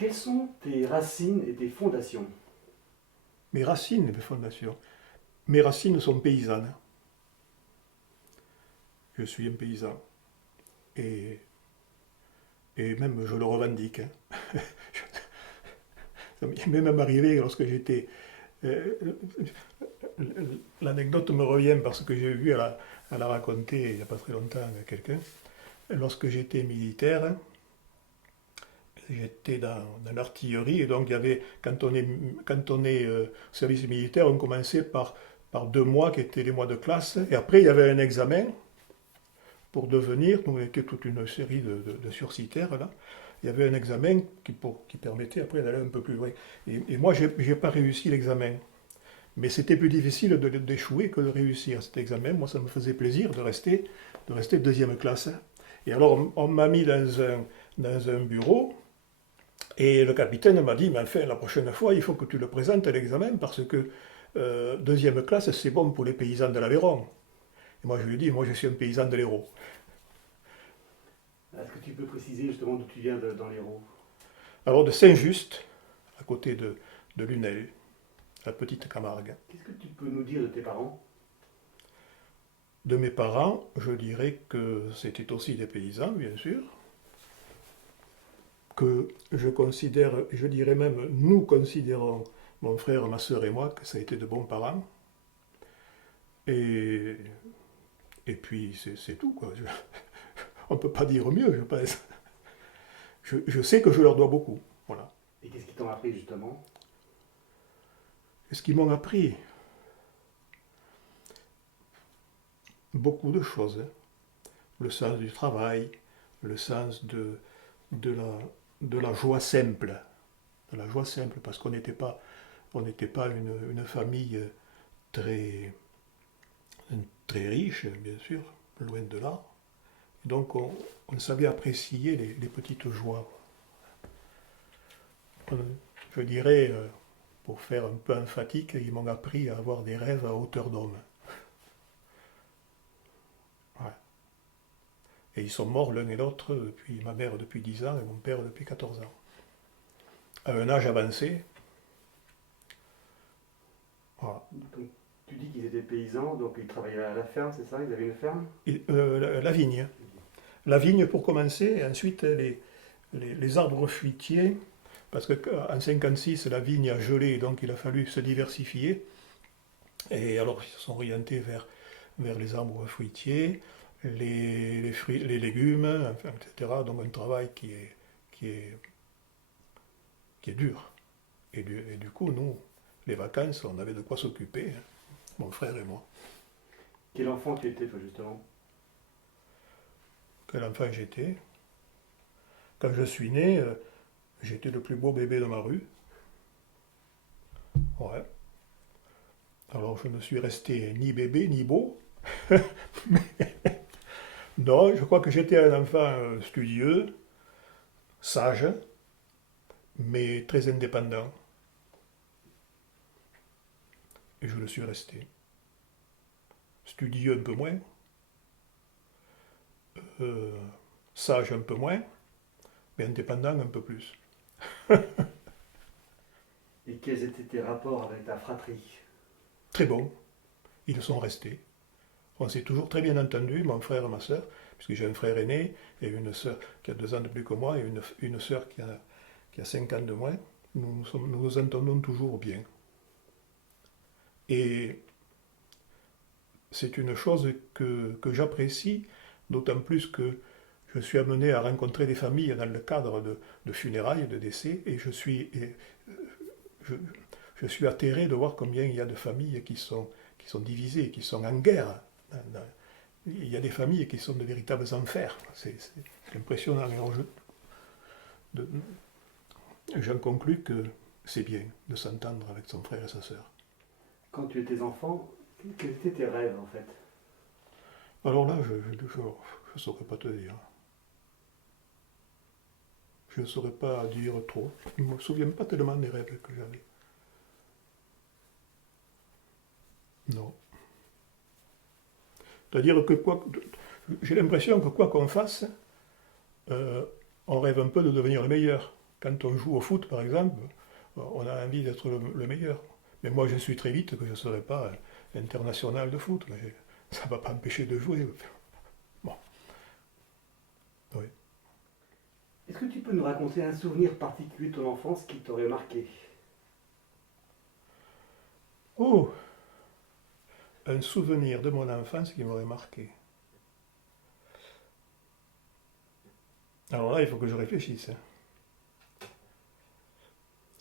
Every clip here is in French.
Quelles sont tes racines et tes fondations? Mes racines et mes fondations. Mes racines sont paysannes. Je suis un paysan. Et, et même je le revendique, hein. Ça m'est même arrivé lorsque j'étais... euh, L'anecdote me revient parce que j'ai vu à la raconter il n'y a pas très longtemps à quelqu'un. Lorsque j'étais militaire, j'étais dans l'artillerie et donc il y avait, quand on est service militaire, on commençait par 2 mois qui étaient les mois de classe et après il y avait un examen pour devenir, donc il y avait toute une série de sursitaires là, il y avait un examen qui permettait après d'aller un peu plus loin. Et moi, j'ai pas réussi l'examen. Mais c'était plus difficile d'échouer que de réussir cet examen. Moi, ça me faisait plaisir de rester deuxième classe. Et alors, on m'a mis dans un bureau et le capitaine m'a dit, mais enfin, la prochaine fois, il faut que tu le présentes à l'examen parce que deuxième classe, c'est bon pour les paysans de l'Aveyron. Et moi, je lui ai dit, moi, je suis un paysan de l'Hérault. Est-ce que tu peux préciser justement d'où tu viens dans l'Hérault? Alors, de Saint-Just, à côté de Lunel, la petite Camargue. Qu'est-ce que tu peux nous dire de tes parents? De mes parents, je dirais que c'était aussi des paysans, bien sûr, que je considère, je dirais même, nous considérons, mon frère, ma sœur et moi, que ça a été de bons parents. Et, et puis, c'est tout, quoi. On ne peut pas dire mieux, je pense. Je sais que je leur dois beaucoup, voilà. Et qu'est-ce qui t'ont appris justement? Et ce qu'ils m'ont appris, beaucoup de choses, hein. Le sens du travail, le sens de la, de la joie simple, de la joie simple, parce qu'on n'était pas une famille très, très riche, bien sûr, loin de là. Donc on savait apprécier les petites joies. Je dirais, pour faire un peu emphatique, ils m'ont appris à avoir des rêves à hauteur d'homme. Ouais. Et ils sont morts l'un et l'autre, depuis ma mère depuis 10 ans et mon père depuis 14 ans. À un âge avancé, voilà. Donc, tu dis qu'ils étaient paysans, donc ils travaillaient à la ferme, c'est ça? Ils avaient une ferme? Et, la vigne. La vigne pour commencer, et ensuite les arbres fruitiers, parce qu'en 56, la vigne a gelé, donc il a fallu se diversifier. Et alors ils se sont orientés vers les arbres fruitiers, les fruits, les légumes, enfin, etc. Donc un travail qui est, qui est dur. Et du coup, nous, les vacances, on avait de quoi s'occuper, hein, mon frère et moi. Quel enfant tu étais toi justement? Quel enfant j'étais. Quand je suis né, j'étais le plus beau bébé de ma rue. Ouais. Alors je ne suis resté ni bébé ni beau. Non, je crois que j'étais un enfant studieux, sage, mais très indépendant. Et je le suis resté. Studieux un peu moins, euh, sage un peu moins, mais indépendant un peu plus. Et quels étaient tes rapports avec ta fratrie? Très bon, ils sont restés. On s'est toujours très bien entendu, mon frère et ma sœur, puisque j'ai un frère aîné et une sœur qui a 2 ans de plus que moi et une sœur qui a 5 ans de moins. Nous nous entendons toujours bien. Et c'est une chose que j'apprécie, d'autant plus que je suis amené à rencontrer des familles dans le cadre de funérailles, de décès, et je, je suis atterré de voir combien il y a de familles qui sont divisées, qui sont en guerre. Il y a des familles qui sont de véritables enfers. C'est impressionnant. Alors de- j'en conclus que c'est bien de s'entendre avec son frère et sa sœur. Quand tu étais enfant, quels étaient tes rêves en fait? Alors là, je ne saurais pas te dire. Je ne saurais pas dire trop. Je ne me souviens pas tellement des rêves que j'avais. Non. C'est-à-dire que j'ai l'impression que quoi qu'on fasse, euh, on rêve un peu de devenir le meilleur. quand on joue au foot, par exemple, on a envie d'être le meilleur. Mais moi, je suis très vite que je ne serai pas international de foot. Mais ça ne va pas empêcher de jouer. Bon, oui. Est-ce que tu peux nous raconter un souvenir particulier de ton enfance qui t'aurait marqué? Oh, un souvenir de mon enfance qui m'aurait marqué. Alors là, il faut que je réfléchisse.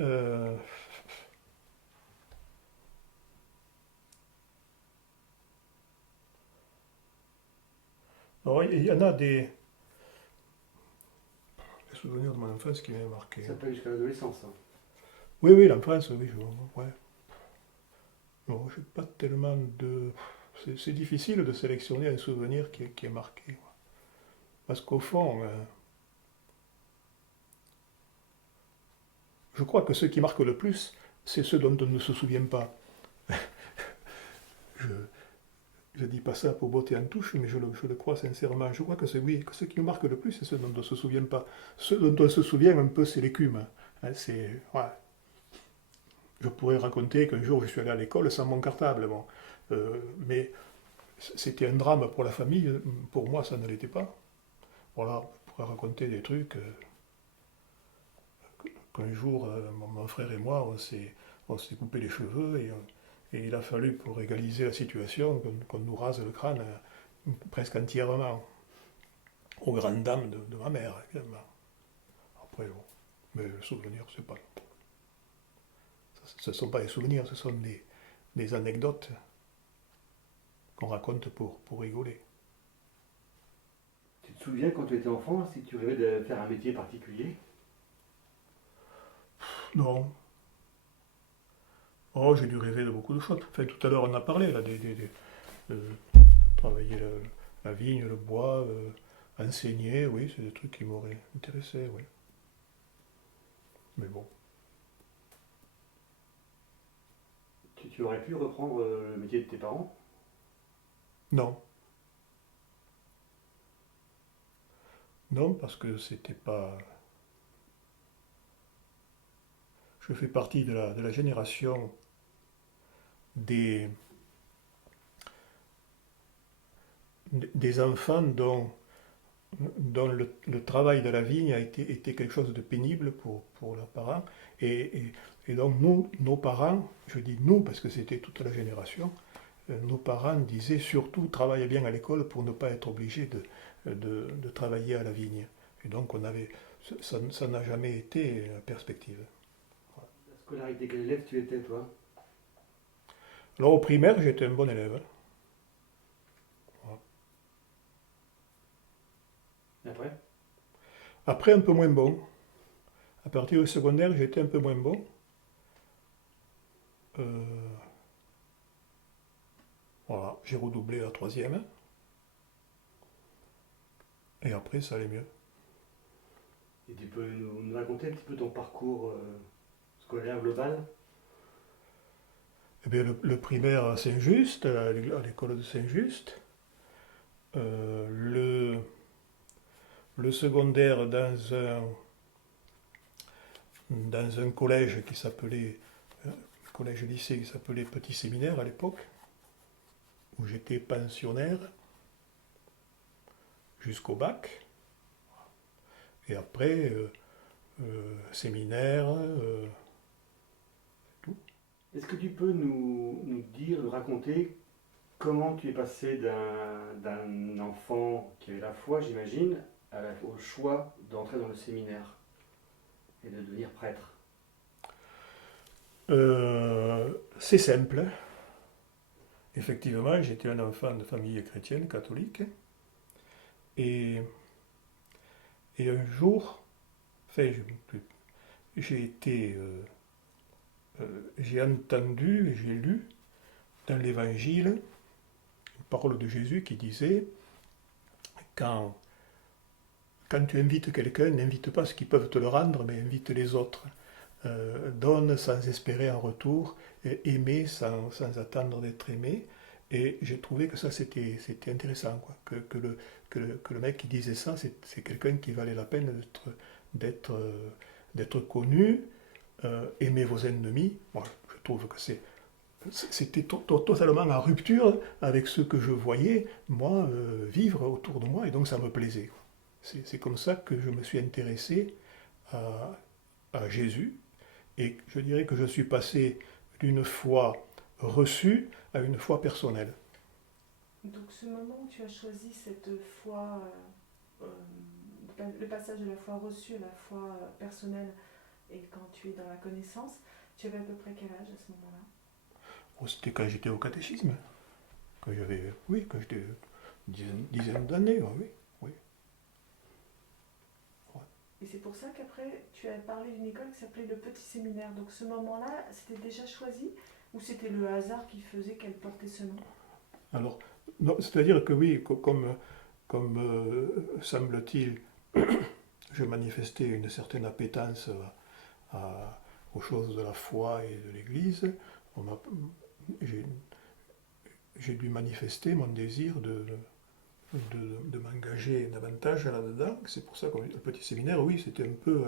Euh, alors, il y en a des souvenirs de mon enfance qui m'ont marqué. Ça peut aller jusqu'à l'adolescence. Hein. Oui, oui, l'enfance, oui, ouais. Non, je n'ai pas tellement de... C'est difficile de sélectionner un souvenir qui est marqué. Parce qu'au fond, je crois que ce qui marque le plus, c'est ce dont on ne se souvient pas. Je ne dis pas ça pour botter en touche, mais je le crois sincèrement. Je crois que c'est oui, que ce qui nous marque le plus, c'est ce dont on ne se souvient pas. Ce dont on se souvient un peu, c'est l'écume. Hein, ouais. Je pourrais raconter qu'un jour je suis allé à l'école sans mon cartable, bon. Mais c'était un drame pour la famille, pour moi ça ne l'était pas. Voilà, je pourrais raconter des trucs qu'un jour mon frère et moi on s'est coupé les cheveux et il a fallu pour égaliser la situation qu'on nous rase le crâne presque entièrement, aux grandes dames de ma mère, évidemment. Après, bon, mais le souvenir, c'est pas. Ce ne sont pas des souvenirs, ce sont des anecdotes qu'on raconte pour rigoler. Tu te souviens quand tu étais enfant, si tu rêvais de faire un métier particulier? Non. Oh, j'ai dû rêver de beaucoup de choses. Enfin, tout à l'heure, on a parlé là, de travailler la vigne, le bois, enseigner, oui, c'est des trucs qui m'auraient intéressé, oui. Mais bon. Tu aurais pu reprendre le métier de tes parents? Non. Non, parce que c'était pas. Je fais partie de la génération des, des enfants dont le travail de la vigne était quelque chose de pénible pour leurs parents. Et donc nous, nos parents, je dis nous parce que c'était toute la génération, nos parents disaient surtout travaille bien à l'école pour ne pas être obligé de travailler à la vigne. Et donc ça n'a jamais été la perspective. La scolarité, quel élève tu étais toi? Alors au primaire, j'étais un bon élève. Et après? Après, un peu moins bon. À partir du secondaire, j'étais un peu moins bon. Euh, voilà, j'ai redoublé la troisième. Et après, ça allait mieux. Et tu peux nous raconter un petit peu ton parcours scolaire global? Eh bien, le primaire à Saint-Just, à l'école de Saint-Just. Euh, le secondaire dans un collège qui s'appelait, collège-lycée qui s'appelait Petit Séminaire à l'époque, où j'étais pensionnaire jusqu'au bac. Et après, séminaire, tout. Est-ce que tu peux nous dire, nous raconter comment tu es passé d'un enfant qui avait la foi, j'imagine, au choix d'entrer dans le séminaire et de devenir prêtre? C'est simple. Effectivement, j'étais un enfant de famille chrétienne, catholique. Et, et un jour, enfin, j'ai été, j'ai entendu, j'ai lu dans l'Évangile une parole de Jésus qui disait quand, quand tu invites quelqu'un, n'invite pas ceux qui peuvent te le rendre, mais invite les autres. Donne sans espérer en retour, aimer sans attendre d'être aimé. Et j'ai trouvé que ça c'était intéressant, quoi. Que le mec qui disait ça, c'est quelqu'un qui valait la peine d'être d'être connu, aimer vos ennemis. Moi, je trouve que c'était totalement en rupture avec ce que je voyais, moi, vivre autour de moi, et donc ça me plaisait. C'est comme ça que je me suis intéressé à Jésus, et je dirais que je suis passé d'une foi reçue à une foi personnelle. Donc ce moment où tu as choisi cette foi, le passage de la foi reçue à la foi personnelle, et quand tu es dans la connaissance, tu avais à peu près quel âge à ce moment-là? Oh, c'était quand j'étais au catéchisme, quand j'étais dizaine d'années, oui, oui. Et c'est pour ça qu'après, tu as parlé d'une école qui s'appelait le Petit Séminaire. Donc ce moment-là, c'était déjà choisi ou c'était le hasard qui faisait qu'elle portait ce nom? Alors, non, c'est-à-dire que oui, comme semble-t-il, je manifestais une certaine appétence aux choses de la foi et de l'Église, j'ai j'ai dû manifester mon désir de m'engager davantage là-dedans. C'est pour ça que le petit séminaire, oui, c'était un peu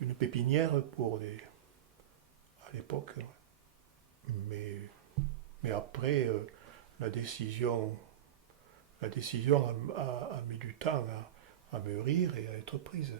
une pépinière à l'époque. Mais, mais après, la décision a mis du temps à mûrir et à être prise.